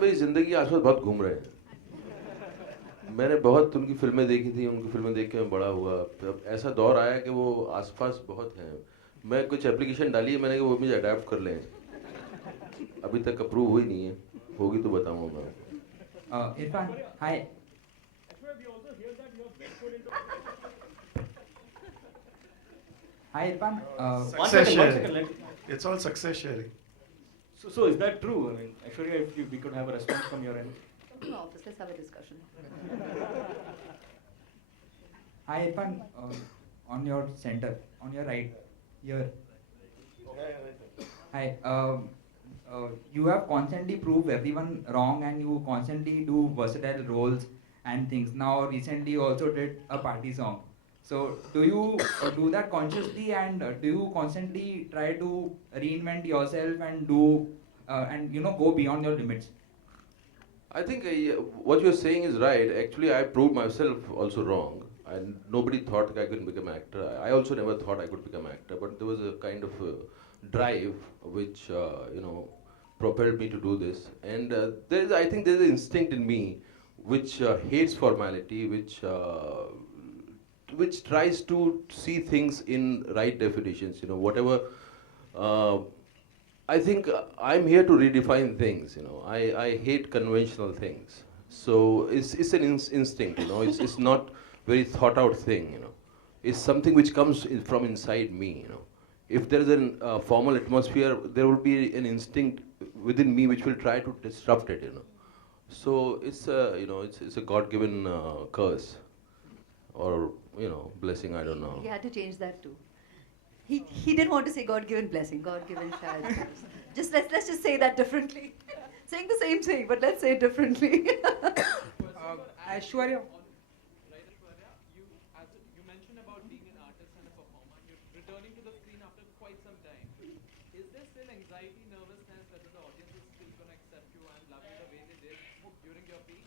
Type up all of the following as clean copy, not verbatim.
मेरी ज़िंदगी आस-पास बहुत घूम रहे हैं। मैंने बहुत उनकी फ़िल्में देखी थी, उनकी फ़िल्में देख के मैं बड़ा हुआ। अब ऐसा दौर आया कि वो आस-पास बहुत हैं। मैं कुछ एप्लीकेशन डाली है मैंने कि वो मुझे अडॉप्ट कर लें। अभी तक अप्रूव हुई नहीं है, होगी तो बताऊँगा मैं आपको। Irfan, hi. Hi, Irfan. Success sharing. It's all success sharing. So is that true? I mean, Aishwarya, if we could have a response from your end. No, office, let's have a discussion. Hi, Irfan. On your center, on your right, here. Hi. You have constantly proved everyone wrong, and you constantly do versatile roles and things. Now, recently, you also did a party song. So, do you do that consciously, and do you constantly try to reinvent yourself and do and go beyond your limits? I think what you're saying is right. Actually, I proved myself also wrong. And nobody thought I could become an actor. I also never thought I could become an actor. But there was a kind of drive which, propelled me to do this. And I think there's an instinct in me which hates formality, which tries to see things in right definitions. Whatever. I think I'm here to redefine things. I hate conventional things. So it's an instinct. It's not very thought out thing. It's something which comes from inside me. If there is a formal atmosphere, there will be an instinct within me which will try to disrupt it. So it's a God-given curse, or blessing. I don't know. He had to change that too. He didn't want to say God-given blessing, God-given shayad. Let's just say that differently. Saying the same thing, but let's say it differently. Aishwarya. Right, Aishwarya, you mentioned about being an artist and a performer. You're returning to the screen after quite some time. Is there still anxiety, nervousness whether the audience is still going to accept you and love you the way they did during your peak?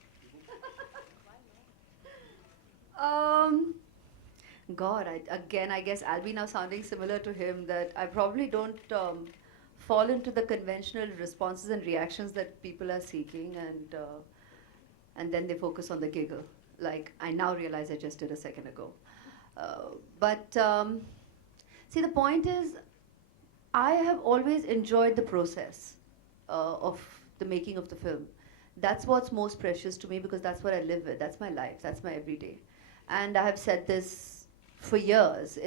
God, I guess I'll be now sounding similar to him, that I probably don't fall into the conventional responses and reactions that people are seeking, and then they focus on the giggle. Like I now realize I just did a second ago. But see, the point is, I have always enjoyed the process of the making of the film. That's what's most precious to me, because that's what I live with. That's my life. That's my everyday. And I have said this for years.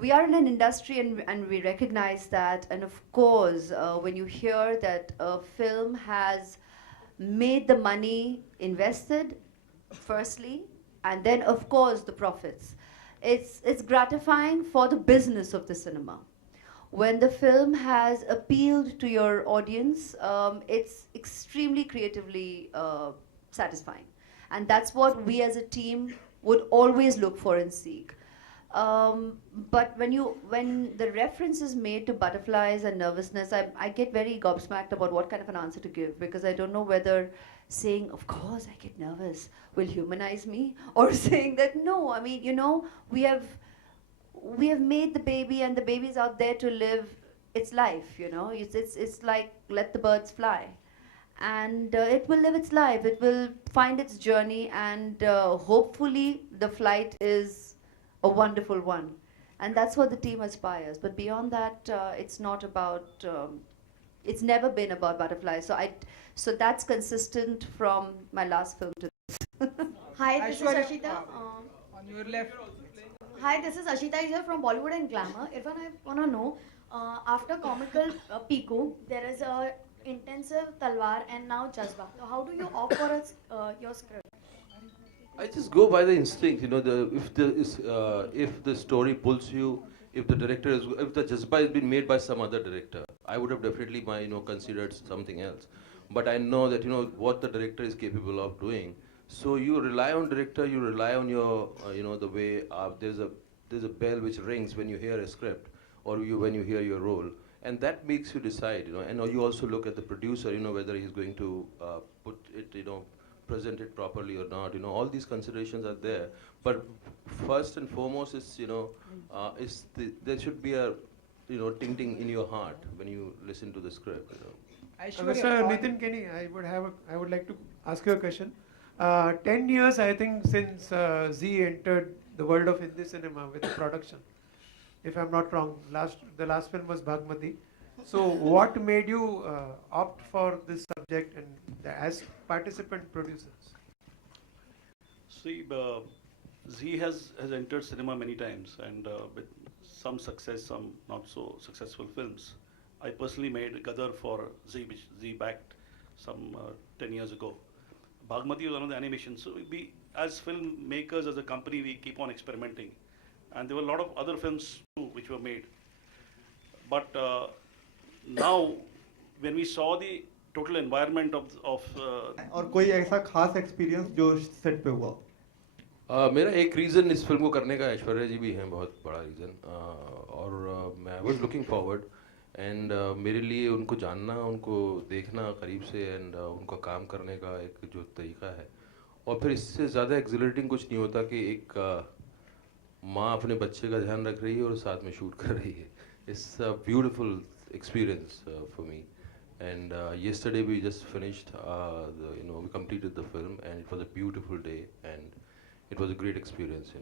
We are in an industry, and we recognize that. And of course, when you hear that a film has made the money invested, firstly, and then of course the profits, it's gratifying for the business of the cinema. When the film has appealed to your audience, it's extremely creatively satisfying. And that's what we as a team would always look for and seek. But when the reference is made to butterflies and nervousness, I get very gobsmacked about what kind of an answer to give, because I don't know whether saying, of course I get nervous, will humanize me, or saying that, no, I mean, we have made the baby, and the baby's out there to live its life. It's like let the birds fly, and it will live its life. It will find its journey, and hopefully the flight is a wonderful one, and that's what the team aspires. But beyond that, it's not about. It's never been about butterflies. So that's consistent from my last film to this. Hi, this is Aishwarya, Ashita. on your left. Hi, this is Ashita here from Bollywood and Glamour. Irfan, I want to know, after comical Piku, there is a intensive Talwar and now Jazbaa. So how do you opt for your script? I just go by the instinct. If the story pulls you, if the Jazbaa has been made by some other director, I would have definitely considered something else. But I know that what the director is capable of doing. So you rely on director, you rely on your the way there's a bell which rings when you hear a script, or when you hear your role, and that makes you decide. And you also look at the producer, whether he's going to put it, present it properly or not. All these considerations are there. But first and foremost is there should be a ting ting in your heart when you listen to the script. Mr. Nitin Kenny, I would like to ask you a question. 10 years, I think, since Z entered the world of Hindi cinema with the production. If I'm not wrong, the last film was Bhagmati. So, what made you opt for this subject and as participant producers? See, Z has entered cinema many times and with some success, some not so successful films. I personally made Gadar for Z, which Z backed some 10 years ago. Bhagmati was one of the animations. So we, as filmmakers, as a company, we keep on experimenting. And there were a lot of other films too which were made. But now, when we saw the total environment of और कोई ऐसा खास experience जो set पे हुआ? मेरा एक reason इस फिल्म को करने का ऐश्वर्या जी भी हैं, बहुत बड़ा रीज़न, और मैं वाज लुकिंग फॉरवर्ड एंड मेरे लिए उनको जानना, उनको देखना करीब से एंड उनका काम करने का एक जो तरीका है, और फिर इससे ज़्यादा एक्सिलरेटिंग कुछ नहीं होता कि एक माँ अपने बच्चे का ध्यान रख रही है और साथ में शूट कर रही है. It's a beautiful experience for me, and yesterday we just finished we completed the film and it was a beautiful day and it was a great experience.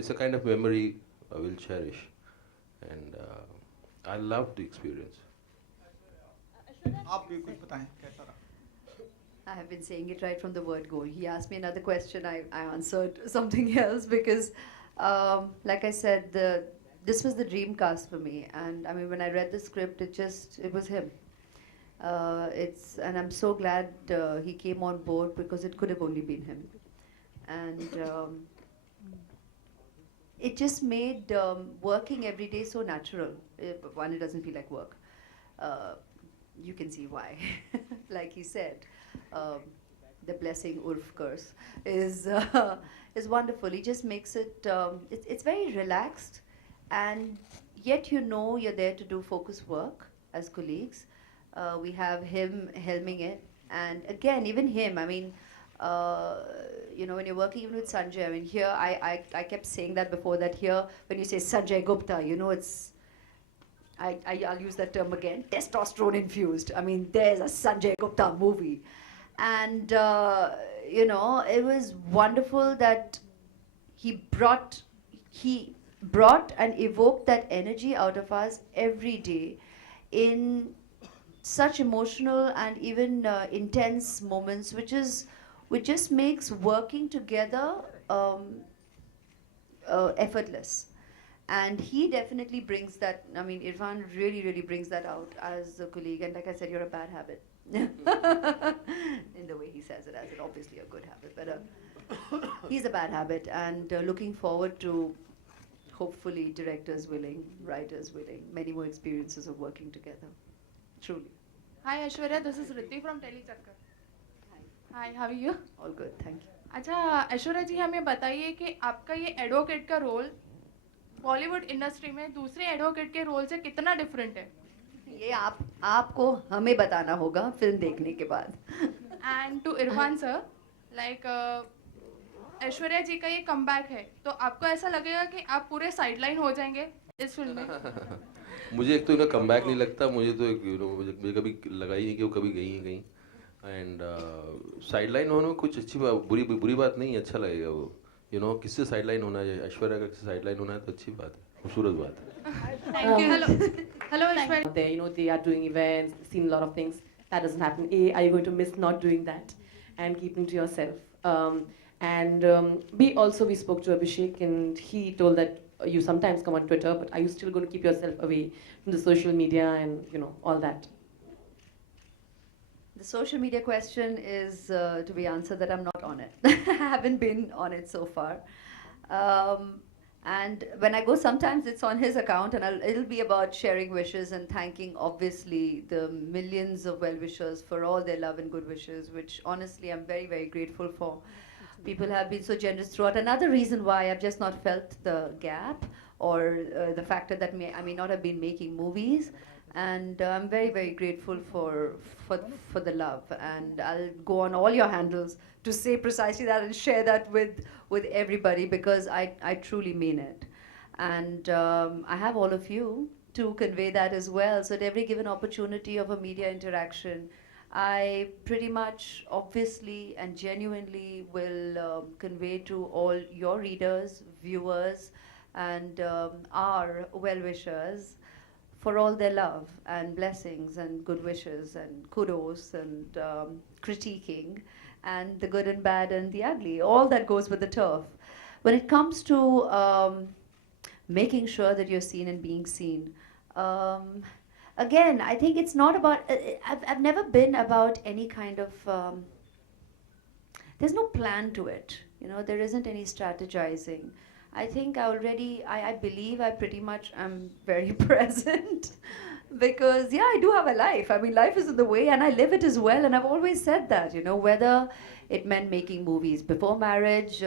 It's a kind of memory I will cherish, and I loved the experience. आप भी कुछ बताएं कैसा रहा? I have been saying it right from the word go. He asked me another question, I answered something else because like I said, this was the dream cast for me, and I mean when I read the script, it was him. And I'm so glad he came on board because it could have only been him, and it just made working every day so natural. One, it doesn't feel like work. You can see why. Like he said, the blessing Urf curse is wonderful. He just makes it. It's very relaxed. And yet you're there to do focus work as colleagues. We have him helming it, and again, even him, I mean, when you're working even with Sanjay, I mean, here, I kept saying that before, that here, when you say Sanjay Gupta, it's, I'll use that term again, testosterone infused. I mean, there's a Sanjay Gupta movie. And, it was wonderful that he brought and evoked that energy out of us every day in such emotional and even intense moments, which just makes working together effortless. And he definitely brings that. I mean, Irrfan really, really brings that out as a colleague. And like I said, you're a bad habit. In the way he says it, as it obviously a good habit, but he's a bad habit. And looking forward to, hopefully, directors willing, writers willing, many more experiences of working together. Truly. Hi Aishwarya, this is Riddhi from Telechakkar. Hi, how are you? All good, thank you. अच्छा ऐश्वर्या जी, हमें बताइए कि आपका ये advocate का role Bollywood industry में दूसरे advocate के रोल से कितना डिफरेंट है? ये आपको हमें बताना होगा फिल्म देखने के बाद. And to Irfan sir, like Aishwarya ji का ये कमबैक है, तो आपको ऐसा लगेगा कि आप पूरे साइडलाइन हो जाएंगे इस फिल्म में? मुझे एक तो इनका कमबैक नहीं लगता, मुझे तो मुझे कभी लगा ही नहीं कि वो कभी गई हैं कहीं, एंड साइडलाइन होना कुछ अच्छी बात, बुरी बात नहीं, अच्छा लगेगा वो. किससे साइडलाइन होना है, ऐश्वर्या का किससे साइडलाइन होना है तो अच्छी बात है, खूबसूरत बात है. Thank you. Hello Aishwarya. They are doing events, seen a lot of things. That doesn't happen. Are you going to miss not doing that and keeping to yourself? We spoke to Abhishek, and he told that you sometimes come on Twitter, but are you still going to keep yourself away from the social media and all that? The social media question is to be answered that I'm not on it. I haven't been on it so far. And when I go, sometimes it's on his account, and it'll be about sharing wishes and thanking, obviously, the millions of well-wishers for all their love and good wishes, which honestly I'm very, very grateful for. People have been so generous throughout. Another reason why I've just not felt the gap or the factor that I may not have been making movies. And I'm very, very grateful for the love. And I'll go on all your handles to say precisely that and share that with everybody, because I truly mean it. And I have all of you to convey that as well. So at every given opportunity of a media interaction, I pretty much obviously and genuinely will convey to all your readers, viewers, and our well-wishers for all their love and blessings and good wishes and kudos and critiquing and the good and bad and the ugly, all that goes with the turf. When it comes to making sure that you're seen and being seen, again, I think it's not about, I've never been about any kind of, there's no plan to it. You know, there isn't any strategizing. I think I believe I pretty much am very present because, yeah, I do have a life. I mean, life is in the way and I live it as well. And I've always said that, you know, whether it meant making movies before marriage,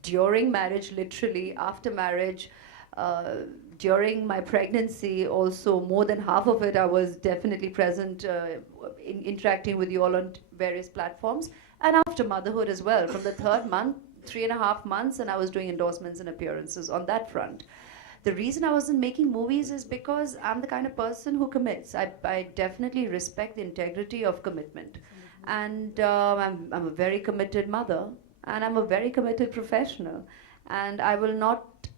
during marriage, literally, after marriage, during my pregnancy, also more than half of it, I was definitely present interacting with you all on various platforms. And after motherhood as well, from the third month, 3.5 months, and I was doing endorsements and appearances on that front. The reason I wasn't making movies is because I'm the kind of person who commits. I definitely respect the integrity of commitment. And I'm a very committed mother, and I'm a very committed professional. And I will not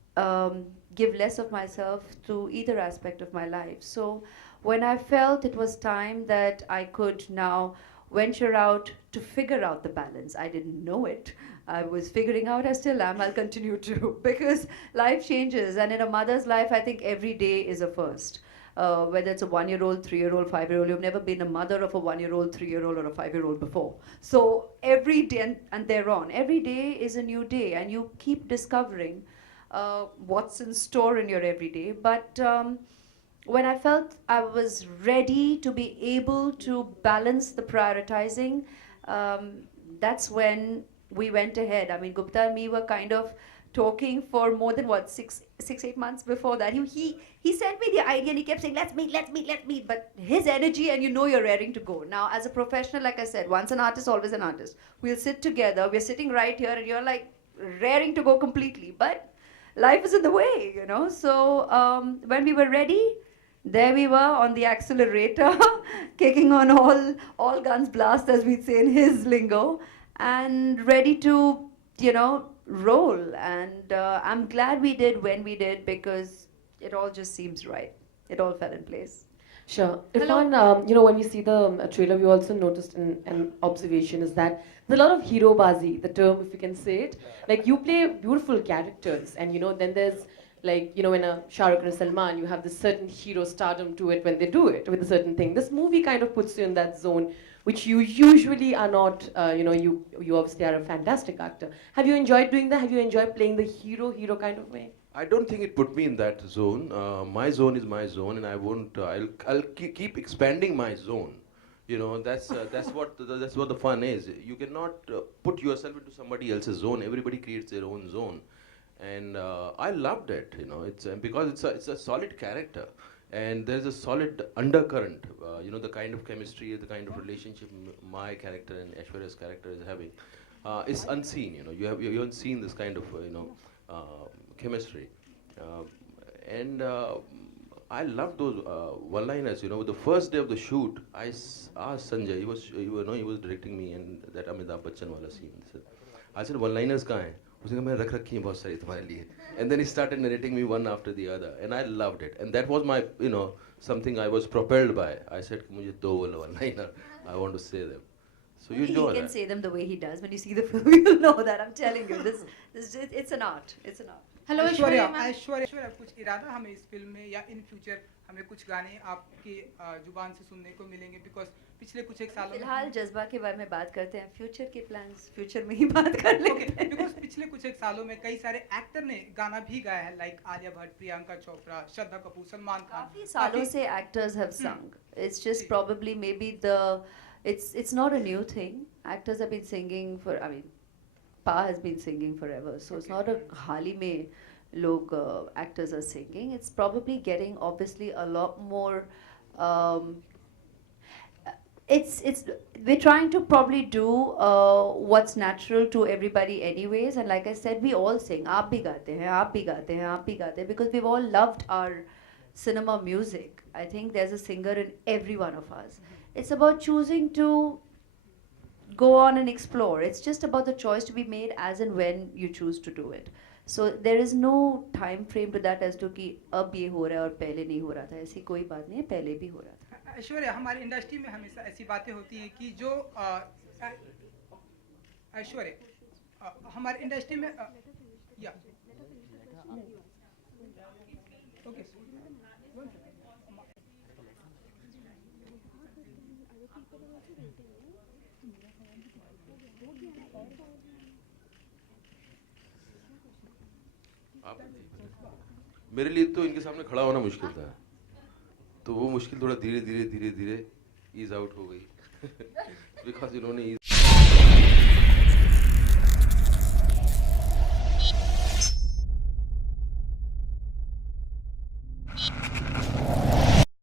give less of myself to either aspect of my life. So when I felt it was time that I could now venture out to figure out the balance, I didn't know it. I was figuring out, I still am, I'll continue to, because life changes, and in a mother's life, I think every day is a first. Whether it's a 1-year-old, 3-year-old, 5-year-old, you've never been a mother of a 1-year-old, 3-year-old, or a 5-year-old before. So every day, and thereon, every day is a new day, and you keep discovering what's in store in your everyday. But when I felt I was ready to be able to balance the prioritizing, that's when we went ahead. I mean, Gupta and me were kind of talking for more than what, 6-8 months before that. He sent me the idea and he kept saying, let's meet. But his energy, and you know you're raring to go. Now, as a professional, like I said, once an artist, always an artist. We'll sit together, we're sitting right here and you're like raring to go completely. But life is in the way, you know. So when we were ready, there we were on the accelerator, kicking on all guns blast, as we'd say in his lingo, and ready to, you know, roll. And I'm glad we did when we did, because it all just seems right. It all fell in place. Sure. Irfan, you know, when we see the trailer, we also noticed an observation is that there's a lot of hero bazi, the term, if you can say it. Like, you play beautiful characters, and, you know, then there's, like, you know, when a Shah Rukh and Salman, you have this certain hero stardom to it when they do it with a certain thing. This movie kind of puts you in that zone, which you usually are not. You know, you obviously are a fantastic actor. Have you enjoyed doing that? Have you enjoyed playing the hero kind of way? I don't think it put me in that zone. My zone is my zone, and I won't. I'll keep expanding my zone. You know, that's what the fun is. You cannot put yourself into somebody else's zone. Everybody creates their own zone, and I loved it. You know, it's because it's a solid character, and there's a solid undercurrent. You know, the kind of chemistry, the kind of relationship my character and Aishwarya's character is having is unseen. You know, you haven't seen this kind of chemistry, and I love those one-liners. You know, the first day of the shoot, I asked Sanjay. He was directing me, and that Amitabh Bachchan wala scene. I said, one-liners kahan hai? उसने कहा मैं रख रखी हैं बहुत सारी तुम्हारे लिए. And then he started narrating me one after the other, and I loved it. And that was my, you know, something I was propelled by. I said, मुझे दो one-liner, I want to say them. So you enjoy that. He can say them the way he does. When you see the film, you'll know that. I'm telling you, it's an art. It's an art. Hello Aishwarya, कुछ इरादा हमें इस film में या in future हमें कुछ गाने आपकी जुबान से सुनने को मिलेंगे? बिकॉज पिछले कुछ एक सालों में फिलहाल जज्बा के बारे में बात करते हैं. फ्यूचर के प्लान्स फ्यूचर में ही बात कर लेंगे. बिकॉज पिछले कुछ एक सालों में कई सारे एक्टर ने गाना भी गाया है, लाइक आलिया भट्ट, प्रियंका चोपड़ा, श्रद्धा कपूर, सलमान खान. काफी सालों से actors have sung. It's just probably maybe it's not a new thing. Actors have been singing for, I mean, Pa has been singing forever, so it's not a हाल ही में लोग actors are singing. It's probably getting obviously a lot more. We're trying to probably do what's natural to everybody anyways, and like I said, we all sing. आप भी गाते हैं, आप भी गाते हैं, आप भी गाते हैं, because we've all loved our cinema music. I think there's a singer in every one of us. It's about choosing to go on and explore. It's just about the choice to be made as and when you choose to do it. So there is no time frame to that as to कि अब ये हो रहा है और पहले नहीं हो रहा था. ऐसी कोई बात नहीं है, पहले भी हो रहा था. ऐश्वर्या, हमारी इंडस्ट्री में हमेशा ऐसी बातें होती हैं कि जो ऐश्वर्या हमारी इंडस्ट्री में या ओके मेरे लिए तो इनके सामने खड़ा होना मुश्किल था, तो वो मुश्किल थोड़ा धीरे धीरे ईज आउट हो गई बिकॉज इन्होंने